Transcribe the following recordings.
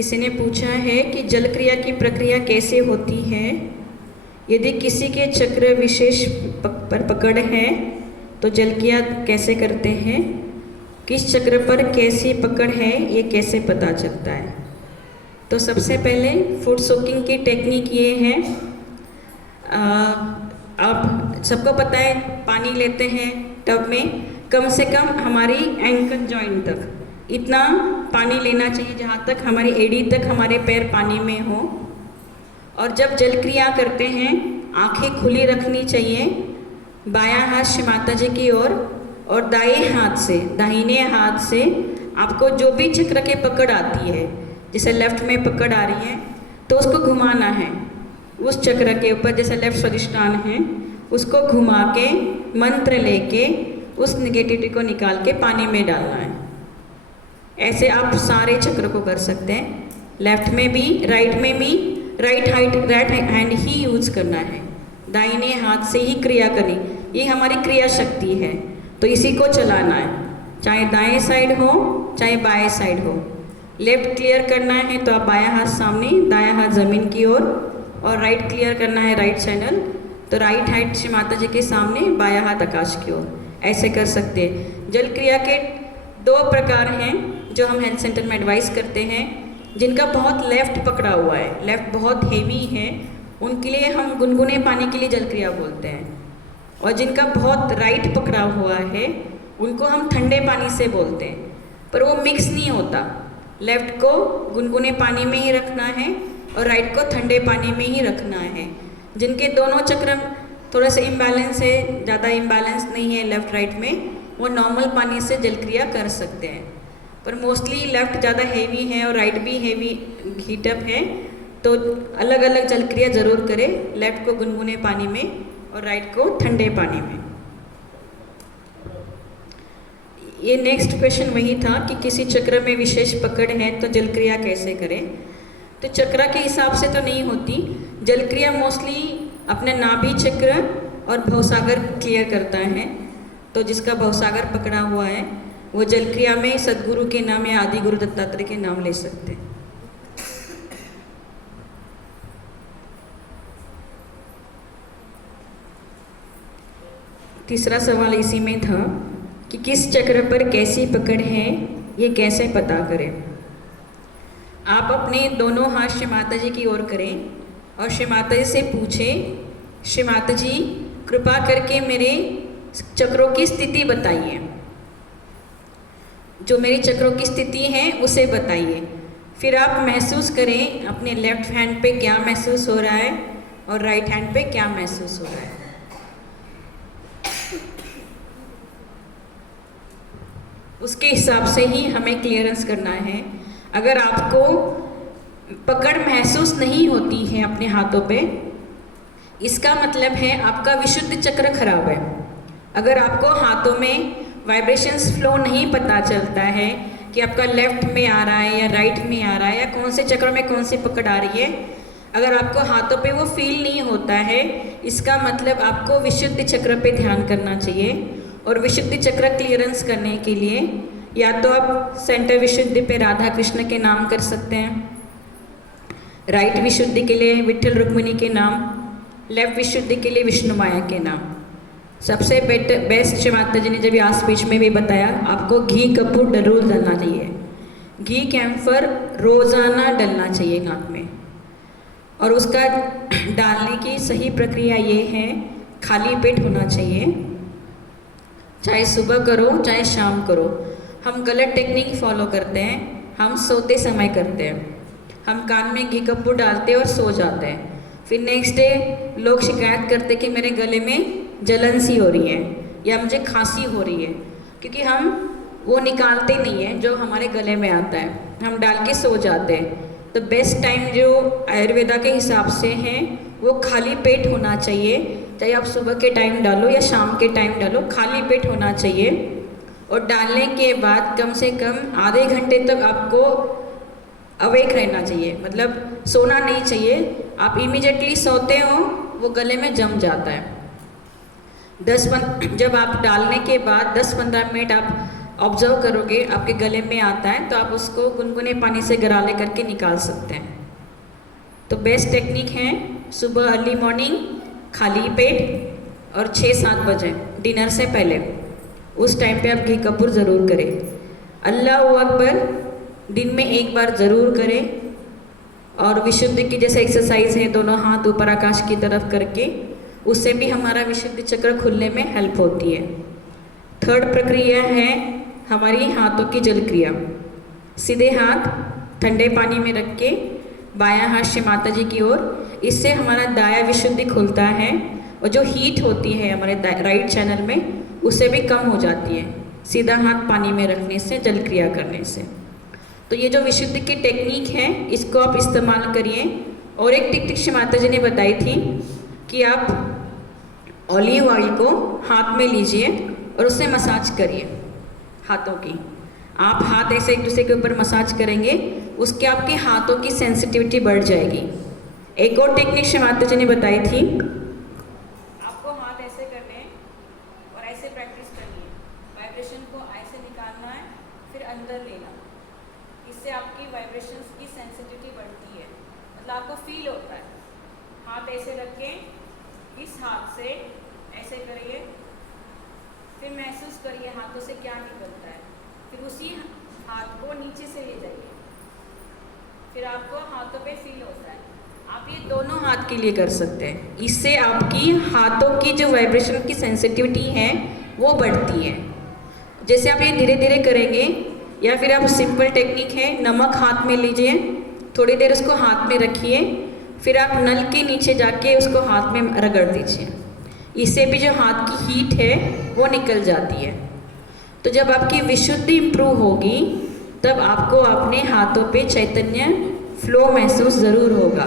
किसी ने पूछा है कि जल क्रिया की प्रक्रिया कैसे होती है। यदि किसी के चक्र विशेष पर पकड़ है तो जल क्रिया कैसे करते हैं। किस चक्र पर कैसी पकड़ है ये कैसे पता चलता है। तो सबसे पहले फूड सोकिंग की टेक्निक ये है, आप सबको पता है पानी लेते हैं टब में, कम से कम हमारी एंकल जॉइंट तक इतना पानी लेना चाहिए जहाँ तक हमारी एड़ी तक हमारे पैर पानी में हो। और जब जल क्रिया करते हैं आंखें खुली रखनी चाहिए, बायां हाथ श्री माता जी की ओर और दाहिने हाथ से आपको जो भी चक्र के पकड़ आती है, जैसे लेफ्ट में पकड़ आ रही है तो उसको घुमाना है उस चक्र के ऊपर, जैसे लेफ्ट स्वादिष्टान है उसको घुमा के मंत्र लेके उस नेगेटिविटी को निकाल के पानी में डालना है। ऐसे आप सारे चक्र को कर सकते हैं, लेफ्ट में भी राइट में भी। राइट हैंड ही यूज़ करना है, दाहिने हाथ से ही क्रिया करनी, ये हमारी क्रिया शक्ति है। तो इसी को चलाना है, चाहे दाएं साइड हो चाहे बाएं साइड हो। लेफ्ट क्लियर करना है तो आप बायां हाथ सामने, दायां हाथ ज़मीन की ओर, और राइट क्लियर करना है राइट चैनल तो राइट हैंड श्री माता जी के सामने, बायां हाथ आकाश की ओर। ऐसे कर सकते हैं। जल क्रिया के 2 प्रकार हैं जो हम हेल्थ सेंटर में एडवाइस करते हैं। जिनका बहुत लेफ्ट पकड़ा हुआ है, लेफ्ट बहुत हेवी है, उनके लिए हम गुनगुने पानी के लिए जल क्रिया बोलते हैं। और जिनका बहुत राइट पकड़ा हुआ है उनको हम ठंडे पानी से बोलते हैं, पर वो मिक्स नहीं होता। लेफ्ट को गुनगुने पानी में ही रखना है और राइट को ठंडे पानी में ही रखना है। जिनके दोनों चक्र थोड़े से इम्बैलेंस है, ज़्यादा इम्बैलेंस नहीं है लेफ़्ट राइट में, वो नॉर्मल पानी से जल क्रिया कर सकते हैं। पर मोस्टली लेफ़्ट ज़्यादा हेवी है और राइट भी हेवी हीटअप है, तो अलग अलग जल क्रिया ज़रूर करें, लेफ़्ट को गुनगुने पानी में और राइट को ठंडे पानी में। ये नेक्स्ट क्वेश्चन वही था कि किसी चक्र में विशेष पकड़ है तो जल क्रिया कैसे करें। तो चक्र के हिसाब से तो नहीं होती जल क्रिया, मोस्टली अपने नाभि चक्र और भवसागर क्लियर करता है। तो जिसका भवसागर पकड़ा हुआ है वो जल क्रिया में सदगुरु के नाम या आदि गुरु दत्तात्रेय के नाम ले सकते हैं। तीसरा सवाल इसी में था कि किस चक्र पर कैसी पकड़ है ये कैसे पता करें। आप अपने दोनों हाथ श्री माता जी की ओर करें और श्री माता जी से पूछें, श्री माता जी कृपा करके मेरे चक्रों की स्थिति बताइए, जो मेरी चक्रों की स्थिति है उसे बताइए। फिर आप महसूस करें अपने लेफ्ट हैंड पे क्या महसूस हो रहा है और राइट हैंड पे क्या महसूस हो रहा है। उसके हिसाब से ही हमें क्लियरेंस करना है। अगर आपको पकड़ महसूस नहीं होती है अपने हाथों पे, इसका मतलब है आपका विशुद्ध चक्र खराब है। अगर आपको हाथों में वाइब्रेशंस फ्लो नहीं पता चलता है कि आपका लेफ्ट में आ रहा है या राइट में आ रहा है या कौन से चक्र में कौन सी पकड़ आ रही है, अगर आपको हाथों पे वो फील नहीं होता है, इसका मतलब आपको विशुद्ध चक्र पे ध्यान करना चाहिए। और विशुद्ध चक्र क्लियरेंस करने के लिए या तो आप सेंटर विशुद्धि पे राधा कृष्ण के नाम कर सकते हैं, राइट विशुद्धि के लिए विठल रुक्मिणी के नाम, लेफ्ट विशुद्धि के लिए विष्णु माया के नाम। सबसे बेस्ट श्री माता जी ने जब आज स्पीच में भी बताया, आपको घी कपूर जरूर डलना चाहिए, घी कैम्फर रोज़ाना डलना चाहिए नाक में। और उसका डालने की सही प्रक्रिया ये है, खाली पेट होना चाहिए, चाहे सुबह करो चाहे शाम करो। हम गलत टेक्निक फॉलो करते हैं, हम सोते समय करते हैं, हम कान में घी कपूर डालते हैं और सो जाते हैं। फिर नेक्स्ट डे लोग शिकायत करते कि मेरे गले में जलन सी हो रही है या मुझे खांसी हो रही है, क्योंकि हम वो निकालते नहीं हैं जो हमारे गले में आता है, हम डाल के सो जाते हैं। तो बेस्ट टाइम जो आयुर्वेदा के हिसाब से है वो खाली पेट होना चाहिए, चाहे आप सुबह के टाइम डालो या शाम के टाइम डालो, खाली पेट होना चाहिए। और डालने के बाद कम से कम आधे घंटे तक आपको अवेक रहना चाहिए, मतलब सोना नहीं चाहिए। आप इमीडिएटली सोते हो वो गले में जम जाता है। जब आप डालने के बाद 10-15 मिनट आप ऑब्जर्व करोगे आपके गले में आता है तो आप उसको गुनगुने पानी से गरारे करके निकाल सकते हैं। तो बेस्ट टेक्निक है सुबह अर्ली मॉर्निंग खाली पेट और 6-7 बजे डिनर से पहले, उस टाइम पे आप घी कपूर ज़रूर करें। अल्लाह अकबर दिन में एक बार ज़रूर करें। और विशुद्धि की जैसे एक्सरसाइज है, दोनों हाथ ऊपर आकाश की तरफ करके, उससे भी हमारा विशुद्धि चक्र खुलने में हेल्प होती है। थर्ड प्रक्रिया है हमारी हाथों की जल क्रिया। सीधे हाथ ठंडे पानी में रख के बायां हाथ श्री माता जी की ओर, इससे हमारा दाया विशुद्धि खुलता है और जो हीट होती है हमारे राइट चैनल में उससे भी कम हो जाती है सीधा हाथ पानी में रखने से, जल क्रिया करने से। तो ये जो विशुद्धि की टेक्निक है इसको आप इस्तेमाल करिए। और एक टिक श्री माता जी ने बताई थी कि आप ऑलिव ऑयल को हाथ में लीजिए और उससे मसाज करिए हाथों की। आप हाथ ऐसे एक दूसरे के ऊपर मसाज करेंगे, उसके आपके हाथों की सेंसिटिविटी बढ़ जाएगी। एक और टेक्निक श्री माता जी ने बताई थी, आपको हाथ ऐसे करने हैं और ऐसे प्रैक्टिस करनी है, वाइब्रेशन को ऐसे निकालना है फिर अंदर लेना, इससे आपकी वाइब्रेशंस की सेंसिटिविटी बढ़ती है, मतलब आपको फील होता है। हाथ ऐसे रख के इस हाथ से ऐसे करिए, फिर महसूस करिए हाथों से क्या निकलता है, फिर उसी हाथ को नीचे से ले जाइए, फिर आपको हाथों पे फील होता है। आप ये दोनों हाथ के लिए कर सकते हैं, इससे आपकी हाथों की जो वाइब्रेशन की सेंसिटिविटी है वो बढ़ती है। जैसे आप ये धीरे धीरे करेंगे, या फिर आप सिंपल टेक्निक है, नमक हाथ में लीजिए, थोड़ी देर उसको हाथ में रखिए, फिर आप नल के नीचे जाके उसको हाथ में रगड़ दीजिए, इससे भी जो हाथ की हीट है वो निकल जाती है। तो जब आपकी विशुद्धि इम्प्रूव होगी तब आपको अपने हाथों पे चैतन्य फ्लो महसूस ज़रूर होगा।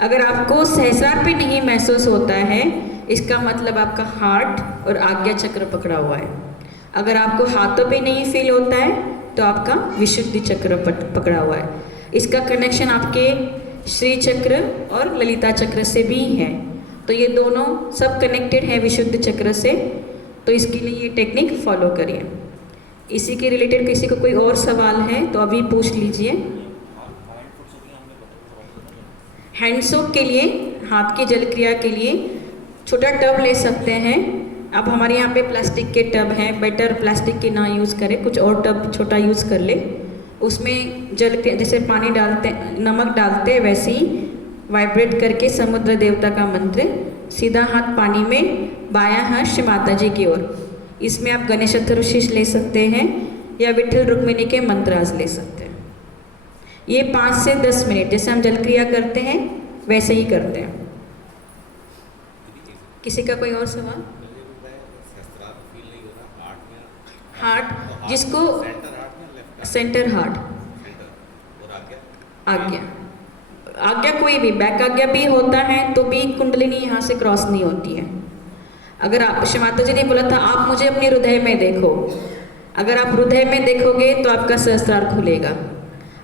अगर आपको सहस्रार पे नहीं महसूस होता है, इसका मतलब आपका हार्ट और आज्ञा चक्र पकड़ा हुआ है। अगर आपको हाथों पे नहीं फील होता है तो आपका विशुद्धि चक्र पकड़ा हुआ है। इसका कनेक्शन आपके श्री चक्र और ललिता चक्र से भी है, तो ये दोनों सब कनेक्टेड है विशुद्ध चक्र से। तो इसके लिए ये टेक्निक फॉलो करिए। इसी के रिलेटेड किसी को कोई और सवाल है तो अभी पूछ लीजिए। हैंड सोप के लिए, हाथ की जल क्रिया के लिए छोटा टब ले सकते हैं आप। हमारे यहाँ पे प्लास्टिक के टब हैं, बेटर प्लास्टिक के ना यूज़ करें, कुछ और टब छोटा यूज़ कर ले। उसमें जल जैसे पानी डालते, नमक डालते वैसे ही वाइब्रेट करके समुद्र देवता का मंत्र, सीधा हाथ पानी में, बायां हाथ श्री माता जी की ओर। इसमें आप गणेश अथर्वशीष ले सकते हैं या विठल रुक्मिणी के मंत्रास ले सकते हैं। ये 5 से 10 मिनट जैसे हम जल क्रिया करते हैं वैसे ही करते हैं। किसी का कोई और सवाल? हार्ट, जिसको सेंटर हार्ट, आज्ञा, आज्ञा कोई भी, बैक आज्ञा भी होता है तो भी कुंडलिनी यहाँ से क्रॉस नहीं होती है। अगर आप, श्री माता जी ने बोला था आप मुझे अपने हृदय में देखो, अगर आप हृदय में देखोगे तो आपका सहस्त्रार खुलेगा।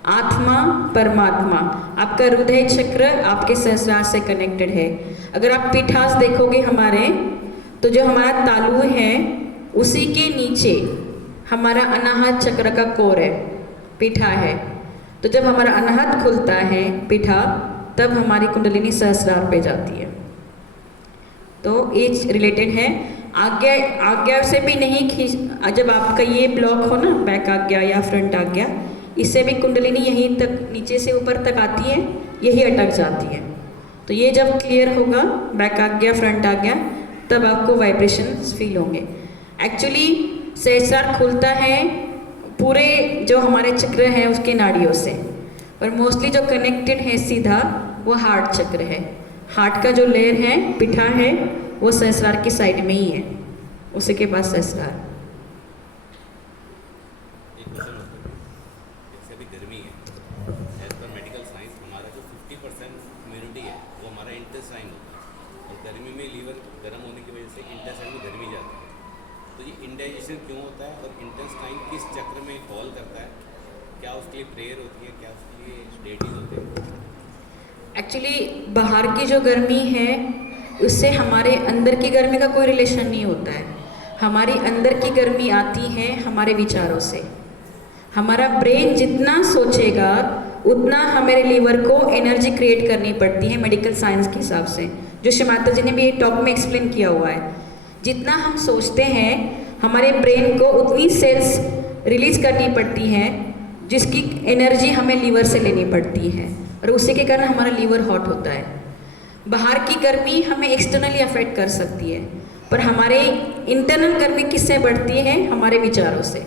आत्मा परमात्मा, आपका हृदय चक्र आपके सहस्त्रार से कनेक्टेड है। अगर आप पीठास देखोगे हमारे, तो जो हमारा तालु है उसी के नीचे हमारा अनाहत चक्र का कोर है, पीठा है। तो जब हमारा अनाहत खुलता है पीठा, तब हमारी कुंडलिनी सहस्रार पे जाती है। तो ये रिलेटेड है। आज्ञा, आज्ञा से भी नहीं खींच, जब आपका ये ब्लॉक हो ना, बैक आज्ञा या फ्रंट आज्ञा, इससे भी कुंडलिनी यहीं तक, नीचे से ऊपर तक आती है, यही अटक जाती है। तो ये जब क्लियर होगा, बैक आज्ञा फ्रंट आज्ञा, तब आपको वाइब्रेशन फील होंगे। एक्चुअली सहस्रार खुलता है पूरे जो हमारे चक्र हैं उसके नाड़ियों से, पर मोस्टली जो कनेक्टेड है सीधा वो हार्ट चक्र है। हार्ट का जो लेयर है, पिठा है, वो सहस्रार की साइड में ही है, उसी के पास सहस्रार। एक क्वेश्चन होता है, जैसे अभी गर्मी है, एज पर मेडिकल साइंस हमारा जो 50% इम्यूनिटी है वो हमारा इंटेस्टाइन होता है, और गर्मी में लीवर गर्म होने की वजह से इंटेस्टाइन में गर्मी जाती है। तो ये इंडाइजेशन क्यों होता है और इंटेस्टाइन किस चक्र में फॉल करता है? क्या उसके लिए प्रेयर होती है, क्या उसके लिए डेटीज होते हैं? एक्चुअली बाहर की जो गर्मी है उससे हमारे अंदर की गर्मी का कोई रिलेशन नहीं होता है। हमारी अंदर की गर्मी आती है हमारे विचारों से। हमारा ब्रेन जितना सोचेगा उतना हमारे लीवर को एनर्जी क्रिएट करनी पड़ती है मेडिकल साइंस के हिसाब से, जो शमाता जी ने भी टॉक में एक्सप्लेन किया हुआ है। जितना हम सोचते हैं हमारे ब्रेन को उतनी सेल्स रिलीज करनी पड़ती हैं जिसकी एनर्जी हमें लीवर से लेनी पड़ती है, और उसी के कारण हमारा लीवर हॉट होता है। बाहर की गर्मी हमें एक्सटर्नली अफेक्ट कर सकती है, पर हमारे इंटरनल गर्मी किससे बढ़ती है? हमारे विचारों से।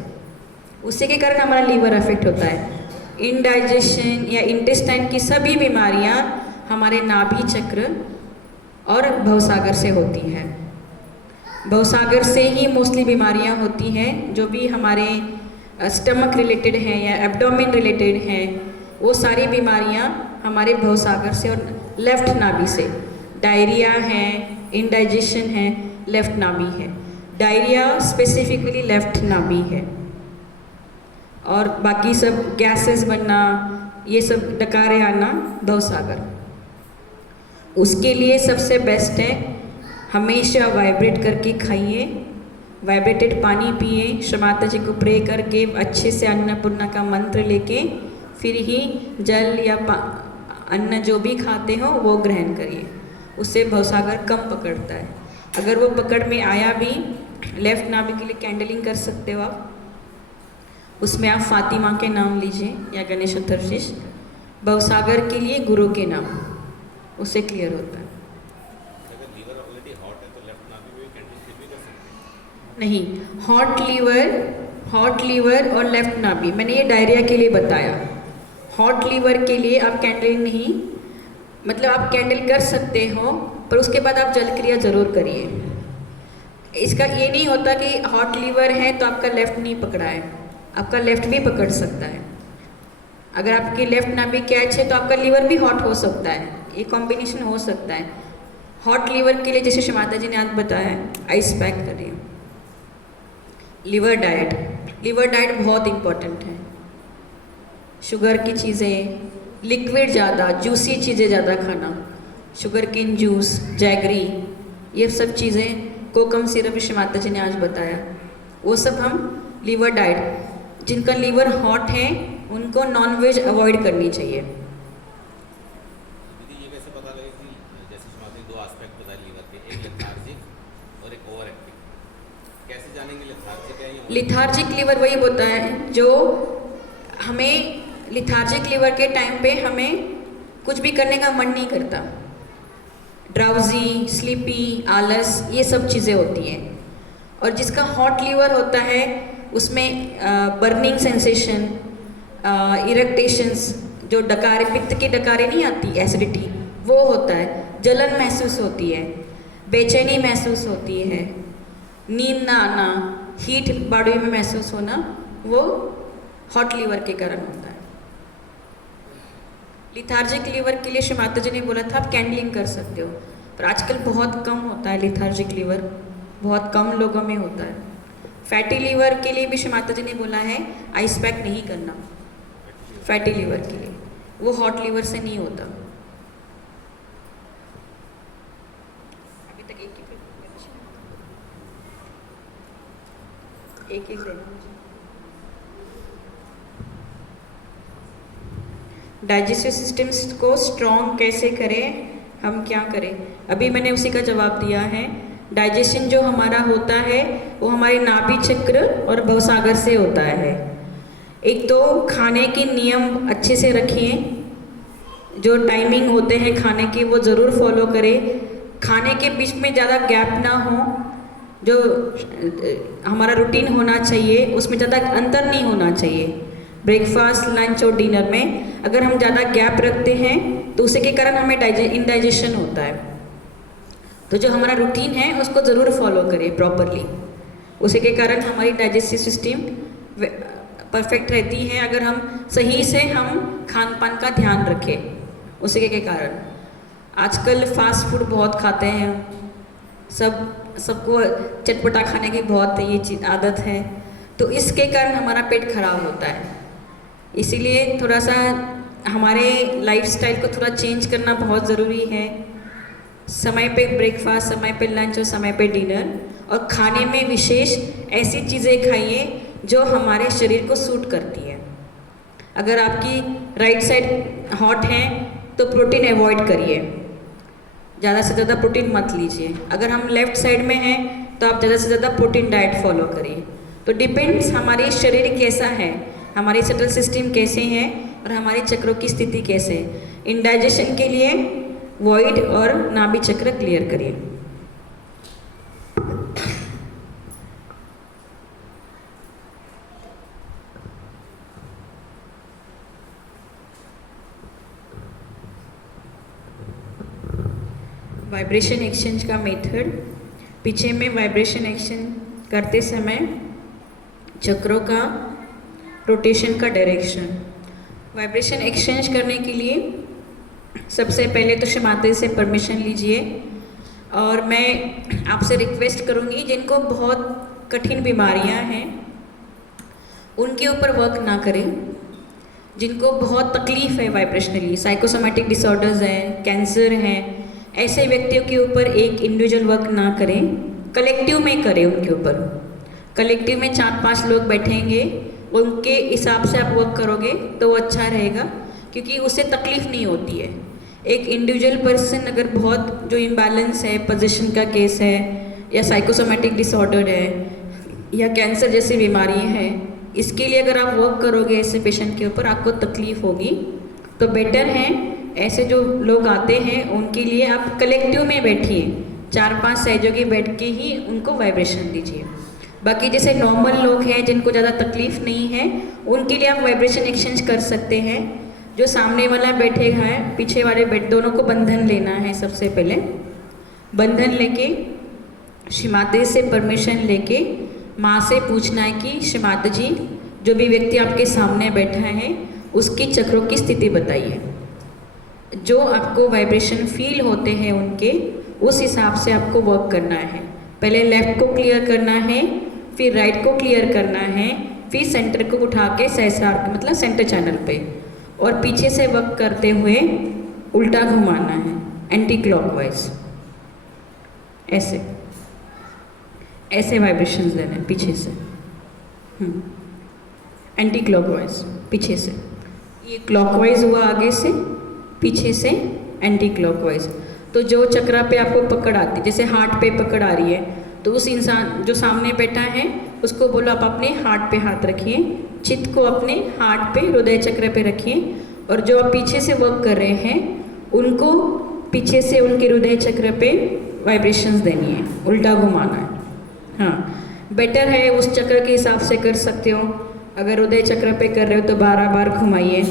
उसी के कारण हमारा लीवर अफेक्ट होता है। इंडाइजेशन या इंटेस्टाइन की सभी बीमारियां हमारे नाभि चक्र और भवसागर से होती हैं। भवसागर से ही मोस्टली बीमारियां होती हैं, जो भी हमारे स्टमक रिलेटेड हैं या एब्डोमेन रिलेटेड हैं, वो सारी बीमारियां हमारे भवसागर से और लेफ्ट नाभि से। डायरिया है, इंडाइजेशन है, लेफ्ट नाभि है। डायरिया स्पेसिफिकली लेफ्ट नाभि है, और बाकी सब गैसेस बनना, ये सब डकारे आना भवसागर। उसके लिए सबसे बेस्ट है हमेशा वाइब्रेट करके खाइए, वाइब्रेटेड पानी पिए, शमाता जी को प्रे करके अच्छे से अन्नपूर्णा का मंत्र लेके फिर ही जल या अन्न जो भी खाते हो वो ग्रहण करिए। उससे भवसागर कम पकड़ता है। अगर वो पकड़ में आया भी, लेफ्ट नाभि के लिए कैंडलिंग कर सकते हो आप। उसमें आप फातिमा के नाम लीजिए या गणेश चतुर्थी। भवसागर के लिए गुरु के नाम, उससे क्लियर होता है। अगर लीवर ऑलरेडी हॉट है तो लेफ्ट नाभि में कैंडलिंग फिर भी कर सकते हैं? नहीं, हॉट लीवर और लेफ्ट नाभि, मैंने ये डायरिया के लिए बताया। हॉट लीवर के लिए आप कैंडलिंग नहीं, मतलब आप कैंडल कर सकते हो, पर उसके बाद आप जल क्रिया जरूर करिए। इसका ये नहीं होता कि हॉट लीवर है तो आपका लेफ्ट नहीं पकड़ा है, आपका लेफ्ट भी पकड़ सकता है। अगर आपकी लेफ्ट नाभि कैच है तो आपका लीवर भी हॉट हो सकता है, ये कॉम्बिनेशन हो सकता है। हॉट लीवर के लिए जैसे शमाता जी ने आज बताया, आइस पैक करिए। लीवर डाइट बहुत इम्पॉर्टेंट है। शुगर की चीज़ें, लिक्विड ज़्यादा, जूसी चीज़ें ज़्यादा खाना, शुगर केन जूस, जैगरी, ये सब चीज़ें, कोकम सिरप शमाता जी ने आज बताया, वो सब हम लीवर डाइट। जिनका लीवर हॉट है उनको नॉनवेज अवॉइड करनी चाहिए। दीदी ये कैसे पता लगे कि जैसे शमाता जी दो एस्पेक्ट बताए लीवर के, एक लेथार्जिक और एक ओवर एक्टिव, कैसे जानेंगे लेथार्जिक है या लिथार्जिक लीवर वही होता है जो हमें, लिथार्जिक लीवर के टाइम पे हमें कुछ भी करने का मन नहीं करता, ड्राउजी, स्लीपी, आलस, ये सब चीज़ें होती हैं। और जिसका हॉट लीवर होता है उसमें बर्निंग सेंसेशन, इरिटेशंस, जो डकारे, पित्त की डकारे नहीं आती, एसिडिटी, वो होता है, जलन महसूस होती है, बेचैनी महसूस होती है, नींद ना आना, हीट बॉडी में महसूस होना, वो हॉट लीवर के कारण होता है। लिथार्जिक लीवर के लिए शमाता जी ने बोला था आप कैंडलिंग कर सकते हो, पर आजकल बहुत कम होता है लिथार्जिक लीवर, बहुत कम लोगों में होता है। फैटी लीवर के लिए भी शमाता जी ने बोला है आइस पैक नहीं करना, फैटी लीवर के लिए, वो हॉट लीवर से नहीं होता। अभी तक एक देना मुझे। डाइजेस्टिव सिस्टम्स को स्ट्रॉन्ग कैसे करें, हम क्या करें? अभी मैंने उसी का जवाब दिया है। डाइजेशन जो हमारा होता है वो हमारे नाभि चक्र और भवसागर से होता है। एक तो खाने के नियम अच्छे से रखिए, जो टाइमिंग होते हैं खाने के वो ज़रूर फॉलो करें। खाने के बीच में ज़्यादा गैप ना हो, जो हमारा रूटीन होना चाहिए उसमें ज़्यादा अंतर नहीं होना चाहिए। ब्रेकफास्ट, लंच और डिनर में अगर हम ज़्यादा गैप रखते हैं तो उसी के कारण हमें इंडाइजेशन होता है। तो जो हमारा रूटीन है उसको ज़रूर फॉलो करें प्रॉपरली, उसी के कारण हमारी डाइजेस्टिव सिस्टम परफेक्ट रहती है। अगर हम सही से हम खान पान का ध्यान रखें, उसी के कारण। आजकल फास्ट फूड बहुत खाते हैं, सबको चटपटा खाने की बहुत ये आदत है, तो इसके कारण हमारा पेट खराब होता है। इसीलिए थोड़ा सा हमारे लाइफस्टाइल को थोड़ा चेंज करना बहुत ज़रूरी है। समय पे ब्रेकफास्ट, समय पे लंच और समय पे डिनर, और खाने में विशेष ऐसी चीज़ें खाइए जो हमारे शरीर को सूट करती है। अगर आपकी राइट साइड हॉट है तो प्रोटीन अवॉइड करिए, ज़्यादा से ज़्यादा प्रोटीन मत लीजिए। अगर हम लेफ्ट साइड में हैं तो आप ज़्यादा से ज़्यादा प्रोटीन डाइट फॉलो करिए। तो डिपेंड्स हमारी शरीर कैसा है, हमारी सेटल सिस्टम कैसे हैं और हमारे चक्रों की स्थिति कैसे है। इंडाइजेशन के लिए वॉइड और नाभि चक्र क्लियर करिए। वाइब्रेशन एक्सचेंज का मेथड, पीछे में वाइब्रेशन एक्सचेंज करते समय चक्रों का रोटेशन का डायरेक्शन। वाइब्रेशन एक्सचेंज करने के लिए सबसे पहले तो क्षमाते से परमिशन लीजिए और मैं आपसे रिक्वेस्ट करूंगी जिनको बहुत कठिन बीमारियां हैं उनके ऊपर वर्क ना करें। जिनको बहुत तकलीफ है वाइब्रेशनली, साइकोसोमैटिक डिसऑर्डर्स हैं, कैंसर हैं, ऐसे व्यक्तियों के ऊपर एक इंडिविजुअल वर्क ना करें, कलेक्टिव में करें। उनके ऊपर कलेक्टिव में 4-5 लोग बैठेंगे, उनके हिसाब से आप वर्क करोगे तो वो अच्छा रहेगा, क्योंकि उससे तकलीफ नहीं होती है। एक इंडिविजुअल पर्सन अगर बहुत जो इम्बैलेंस है, पोजीशन का केस है या साइकोसोमैटिक डिसऑर्डर है या कैंसर जैसी बीमारी है, इसके लिए अगर आप वर्क करोगे ऐसे पेशेंट के ऊपर आपको तकलीफ होगी। तो बेटर है ऐसे जो लोग आते हैं उनके लिए आप कलेक्टिव में बैठिए, 4-5 सहयोगी बैठ के ही उनको वाइब्रेशन दीजिए। बाकी जैसे नॉर्मल लोग हैं जिनको ज़्यादा तकलीफ नहीं है उनके लिए आप वाइब्रेशन एक्सचेंज कर सकते हैं। जो सामने वाला बैठेगा है, पीछे वाले दोनों को बंधन लेना है। सबसे पहले बंधन लेके श्रीमाते से परमिशन लेके माँ से पूछना है कि श्रीमाता जी, जो भी व्यक्ति आपके सामने बैठा है उसकी चक्रों की स्थिति बताइए। जो आपको वाइब्रेशन फील होते हैं उनके, उस हिसाब से आपको वर्क करना है। पहले लेफ्ट को क्लियर करना है, फिर राइट को क्लियर करना है, फिर सेंटर को उठा के सहस्रार मतलब सेंटर चैनल पे, और पीछे से वर्क करते हुए उल्टा घुमाना है एंटी क्लॉकवाइज। ऐसे ऐसे वाइब्रेशंस देने हैं पीछे से, एंटी क्लॉकवाइज पीछे से। ये क्लॉकवाइज हुआ आगे से, पीछे से एंटी क्लॉकवाइज। तो जो चक्रा पे आपको पकड़ आती है, जैसे हार्ट पे पकड़ आ रही है, तो उस इंसान जो सामने बैठा है उसको बोलो आप अपने हार्ट पे हाथ रखिए, चित्त को अपने हार्ट पे हृदय चक्र पे रखिए, और जो आप पीछे से वर्क कर रहे हैं उनको पीछे से उनके हृदय चक्र पे वाइब्रेशंस देनी है, उल्टा घुमाना है। हाँ, बेटर है उस चक्र के हिसाब से कर सकते हो। अगर हृदय चक्र पे कर रहे हो तो 12 बार घुमाइए।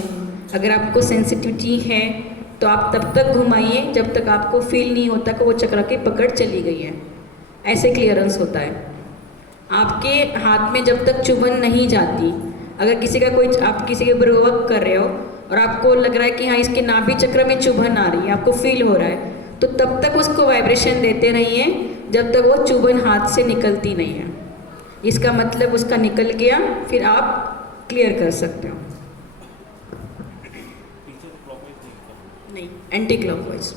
अगर आपको सेंसिटिविटी है तो आप तब तक घुमाइए जब तक आपको फील नहीं होता कि वो चक्र की पकड़ चली गई है। ऐसे क्लियरेंस होता है। आपके हाथ में जब तक चुभन नहीं जाती, अगर किसी का कोई आप किसी के ऊपर वर्क कर रहे हो और आपको लग रहा है कि हाँ इसके नाभि चक्र में चुभन आ रही है, आपको फील हो रहा है, तो तब तक उसको वाइब्रेशन देते रहिए जब तक वो चुभन हाथ से निकलती नहीं है। इसका मतलब उसका निकल गया, फिर आप क्लियर कर सकते हो। नहीं, एंटी क्लॉकवाइज,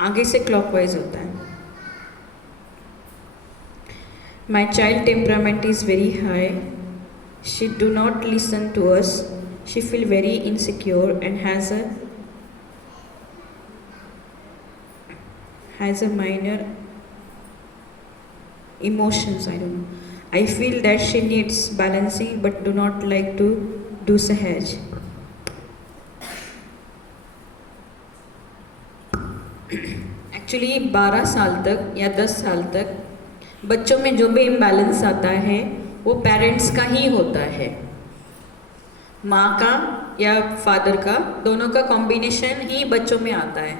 आगे से क्लॉकवाइज होता है। My child temperament is very high. She do not listen to us. She feel very insecure and has a minor emotions. I don't know. I feel that she needs balancing but do not like to do sahaj. Actually 12 साल तक या 10 साल तक बच्चों में जो भी imbalance आता है वो पेरेंट्स का ही होता है, माँ का या फादर का, दोनों का कॉम्बिनेशन ही बच्चों में आता है।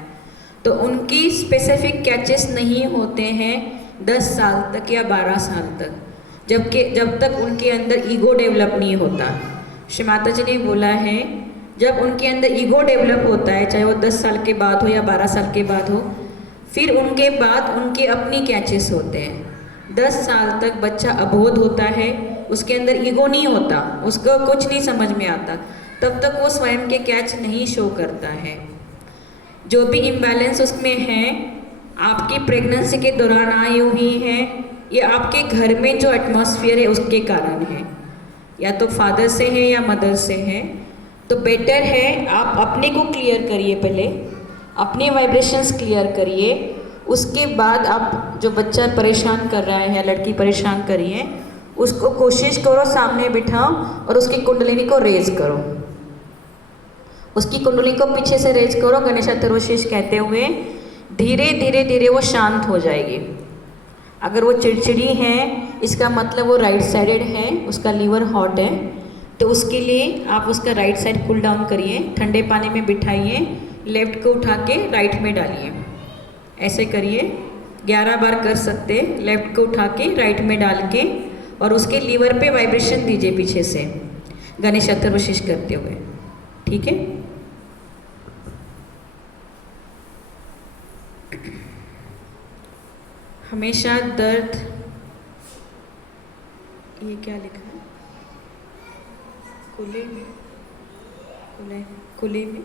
तो उनकी स्पेसिफिक कैचेस नहीं होते हैं 10 साल तक या 12 साल तक, जब तक उनके अंदर ईगो डेवलप नहीं होता। श्री माता जी ने बोला है जब उनके अंदर ईगो डेवलप होता है, चाहे वो 10 साल के बाद हो या 12 साल के बाद हो, फिर उनके बाद उनके अपनी कैचेस होते हैं। 10 साल तक बच्चा अबोध होता है, उसके अंदर ईगो नहीं होता, उसको कुछ नहीं समझ में आता, तब तक वो स्वयं के कैच नहीं शो करता है। जो भी इम्बैलेंस उसमें है आपकी प्रेगनेंसी के दौरान आई हुई हैं, ये आपके घर में जो एटमॉस्फेयर है उसके कारण है, या तो फादर से है या मदर से है। तो बेटर है आप अपने को क्लियर करिए, पहले अपने वाइब्रेशंस क्लियर करिए, उसके बाद आप जो बच्चा परेशान कर रहा है या लड़की परेशान कर रही है उसको कोशिश करो सामने बिठाओ और उसकी कुंडलिनी को रेज करो, उसकी कुंडली को पीछे से रेज करो गणेश अथर्वशीष कहते हुए, धीरे धीरे धीरे वो शांत हो जाएगी। अगर वो चिड़चिड़ी है इसका मतलब वो राइट साइडेड है, उसका लीवर हॉट है, तो उसके लिए आप उसका राइट साइड कूल डाउन करिए, ठंडे पानी में बिठाइए, लेफ्ट को उठा के राइट में डालिए, ऐसे करिए 11 बार कर सकते, लेफ्ट को उठा के राइट में डाल के और उसके लीवर पे वाइब्रेशन दीजिए पीछे से गणेश अथर्वशीष करते हुए, ठीक है। हमेशा दर्द, ये क्या लिखा है, कुले में, कुले में,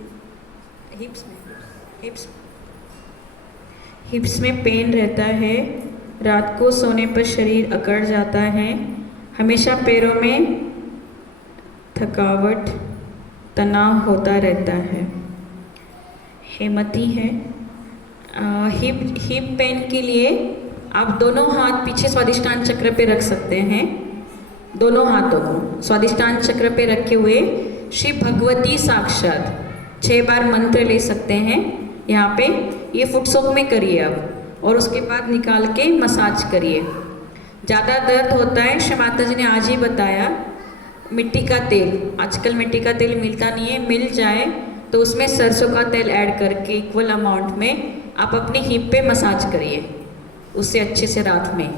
हिप्स में पेन रहता है, रात को सोने पर शरीर अकड़ जाता है, हमेशा पैरों में थकावट तनाव होता रहता है। हेमती है। हिप पेन के लिए आप दोनों हाथ पीछे स्वादिष्टान चक्र पे रख सकते हैं, दोनों हाथों को स्वादिष्टान चक्र पे रखे हुए श्री भगवती साक्षात 6 बार मंत्र ले सकते हैं यहाँ पे, ये फुटसोक में करिए आप और उसके बाद निकाल के मसाज करिए। ज़्यादा दर्द होता है, श्री माता जी ने आज ही बताया, मिट्टी का तेल, आजकल मिट्टी का तेल मिलता नहीं है, मिल जाए तो उसमें सरसों का तेल ऐड करके इक्वल अमाउंट में आप अपनी हिप पे मसाज करिए, उससे अच्छे से रात में।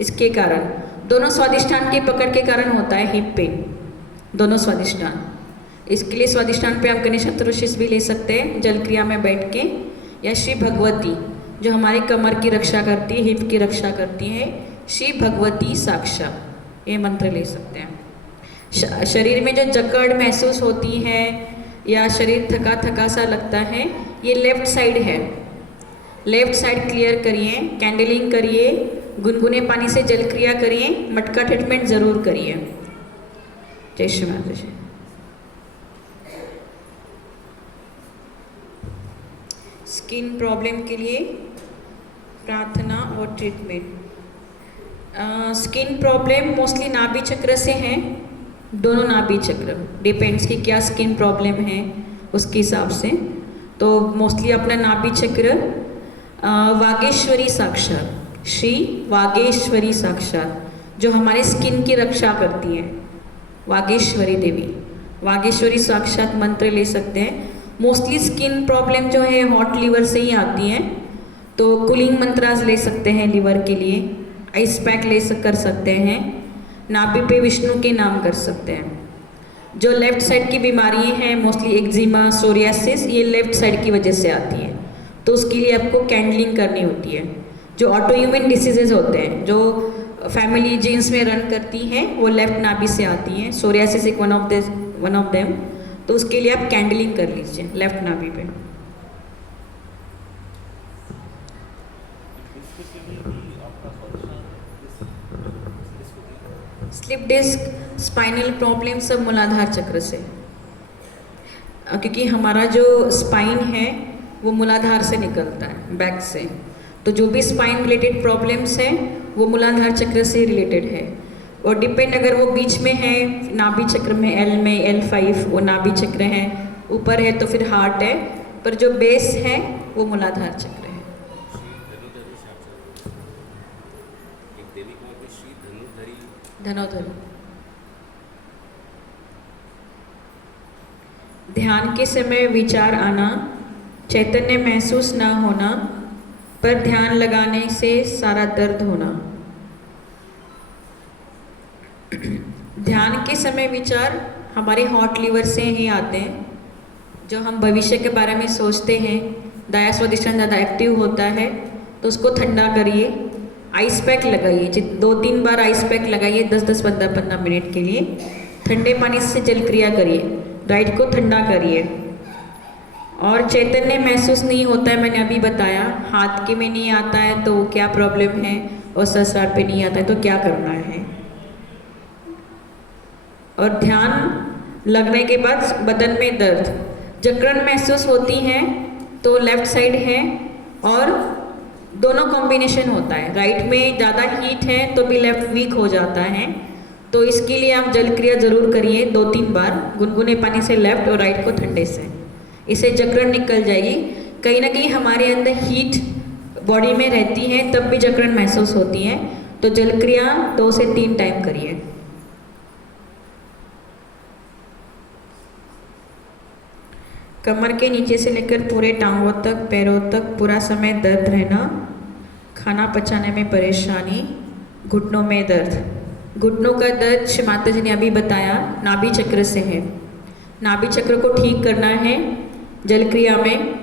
इसके कारण दोनों स्वादिष्टान की पकड़ के कारण होता है हिप पेन, दोनों स्वादिष्टान। इसके लिए स्वादिष्टान पे आप गणेश अथर्वशीष भी ले सकते हैं जल क्रिया में बैठ के, या श्री भगवती जो हमारे कमर की रक्षा करती है, हिप की रक्षा करती है, श्री भगवती साक्षात, ये मंत्र ले सकते हैं। शरीर में जो जकड़ महसूस होती है या शरीर थका थका सा लगता है, ये लेफ्ट साइड है, लेफ्ट साइड क्लियर करिए, कैंडलिंग करिए, गुनगुने पानी से जल क्रिया करिए, मटका ट्रीटमेंट ज़रूर करिए। जय श्री माता जी। स्किन प्रॉब्लम के लिए प्रार्थना और ट्रीटमेंट। स्किन प्रॉब्लम मोस्टली नाभि चक्र से हैं, दोनों नाभि चक्र, डिपेंड्स कि क्या स्किन प्रॉब्लम है उसके हिसाब से। तो मोस्टली अपना नाभि चक्र वागेश्वरी साक्षात, श्री वागेश्वरी साक्षात जो हमारे स्किन की रक्षा करती है, वागेश्वरी देवी, वागेश्वरी साक्षात मंत्र ले सकते हैं। मोस्टली स्किन प्रॉब्लम जो है हॉट लीवर से ही आती है, तो कूलिंग मंत्रास ले सकते हैं लीवर के लिए, आइस पैक कर सकते हैं, नाभि पे विष्णु के नाम कर सकते हैं। जो लेफ्ट साइड की बीमारी हैं मोस्टली एक्जिमा, सोरियासिस, ये लेफ्ट साइड की वजह से आती है, तो उसके लिए आपको कैंडलिंग करनी होती है। जो ऑटो इम्यून डिसीजेज होते हैं जो फैमिली जीन्स में रन करती हैं वो लेफ्ट नाभि से आती हैं, सोरियासिस एक वन ऑफ देम, तो उसके लिए आप कैंडलिंग कर लीजिए लेफ्ट नाभि पे। स्लिप डिस्क, स्पाइनल प्रॉब्लम सब मूलाधार चक्र से, क्योंकि हमारा जो स्पाइन है वो मूलाधार से निकलता है, बैक से, तो जो भी स्पाइन रिलेटेड प्रॉब्लम्स हैं वो मूलाधार चक्र से रिलेटेड है। और डिपेंड अगर वो बीच में है नाभि चक्र में, एल में, L5 वो नाभि चक्र है, ऊपर है तो फिर हार्ट है, पर जो बेस है वो मूलाधार चक्र है। धनोधरी। ध्यान के समय विचार आना, चैतन्य महसूस ना होना, पर ध्यान लगाने से सारा दर्द होना। ध्यान के समय विचार हमारे हॉट लीवर से ही आते हैं, जो हम भविष्य के बारे में सोचते हैं, दाया स्वादिष्टान ज़्यादा एक्टिव होता है, तो उसको ठंडा करिए, आइस पैक लगाइए, 2-3 बार आइस पैक लगाइए 10-10, 15-15 मिनट के लिए, ठंडे पानी से जल क्रिया करिए, राइट को ठंडा करिए, और चैतन्य महसूस नहीं होता है, मैंने अभी बताया। हाथ के में नहीं आता है तो क्या प्रॉब्लम है, और सहस्रार पे नहीं आता है तो क्या करना है। और ध्यान लगने के बाद बदन में दर्द, जकड़न महसूस होती है तो लेफ्ट साइड है, और दोनों कॉम्बिनेशन होता है। राइट में ज़्यादा हीट है तो भी लेफ्ट वीक हो जाता है। तो इसके लिए आप जल क्रिया ज़रूर करिए 2-3 बार, गुनगुने पानी से लेफ्ट और राइट को ठंडे से। इससे जकड़न निकल जाएगी। कहीं ना कहीं हमारे अंदर हीट बॉडी में रहती है तब भी जकड़न महसूस होती है। तो जल क्रिया 2 से 3 टाइम करिए। कमर के नीचे से लेकर पूरे टांगों तक, पैरों तक पूरा समय दर्द रहना, खाना पचाने में परेशानी, घुटनों में दर्द। घुटनों का दर्द श्री माता जी ने अभी बताया नाभि चक्र से है। नाभि चक्र को ठीक करना है, जल क्रिया में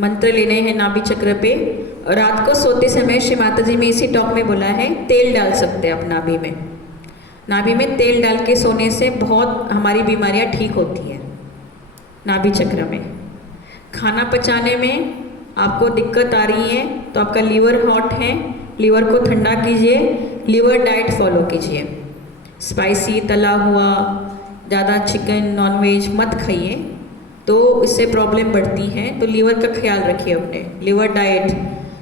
मंत्र लेने हैं नाभि चक्र पे। और रात को सोते समय श्री माता जी में इसी टॉक में बोला है तेल डाल सकते हैं आप नाभि में। नाभि में तेल डाल के सोने से बहुत हमारी बीमारियां ठीक होती है। नाभि चक्र में खाना पचाने में आपको दिक्कत आ रही है तो आपका लीवर हॉट है, लीवर को ठंडा कीजिए, लीवर डाइट फॉलो कीजिए। स्पाइसी तला हुआ ज़्यादा चिकन नॉनवेज मत खाइए, तो इससे प्रॉब्लम बढ़ती है। तो लीवर का ख्याल रखिए अपने। लीवर डाइट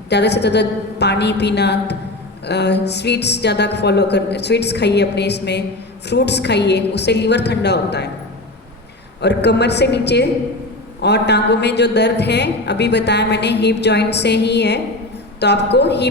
ज़्यादा से ज़्यादा पानी पीना, स्वीट्स ज़्यादा फॉलो कर, स्वीट्स खाइए अपने, इसमें फ्रूट्स खाइए, उससे लीवर ठंडा होता है। और कमर से नीचे और टांगों में जो दर्द है अभी बताया मैंने हिप जॉइंट से ही है, तो आपको हिप